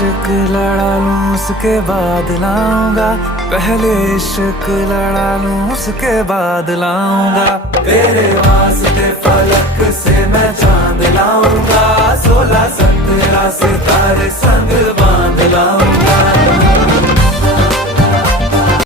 इश्क लड़ा लूं उसके बाद लाऊंगा, पहले इश्क लड़ा लूं उसके बाद लाऊंगा। तेरे वास्ते फलक से मैं चांद लाऊंगा, 16 17 सितारे संग बांध लाऊंगा।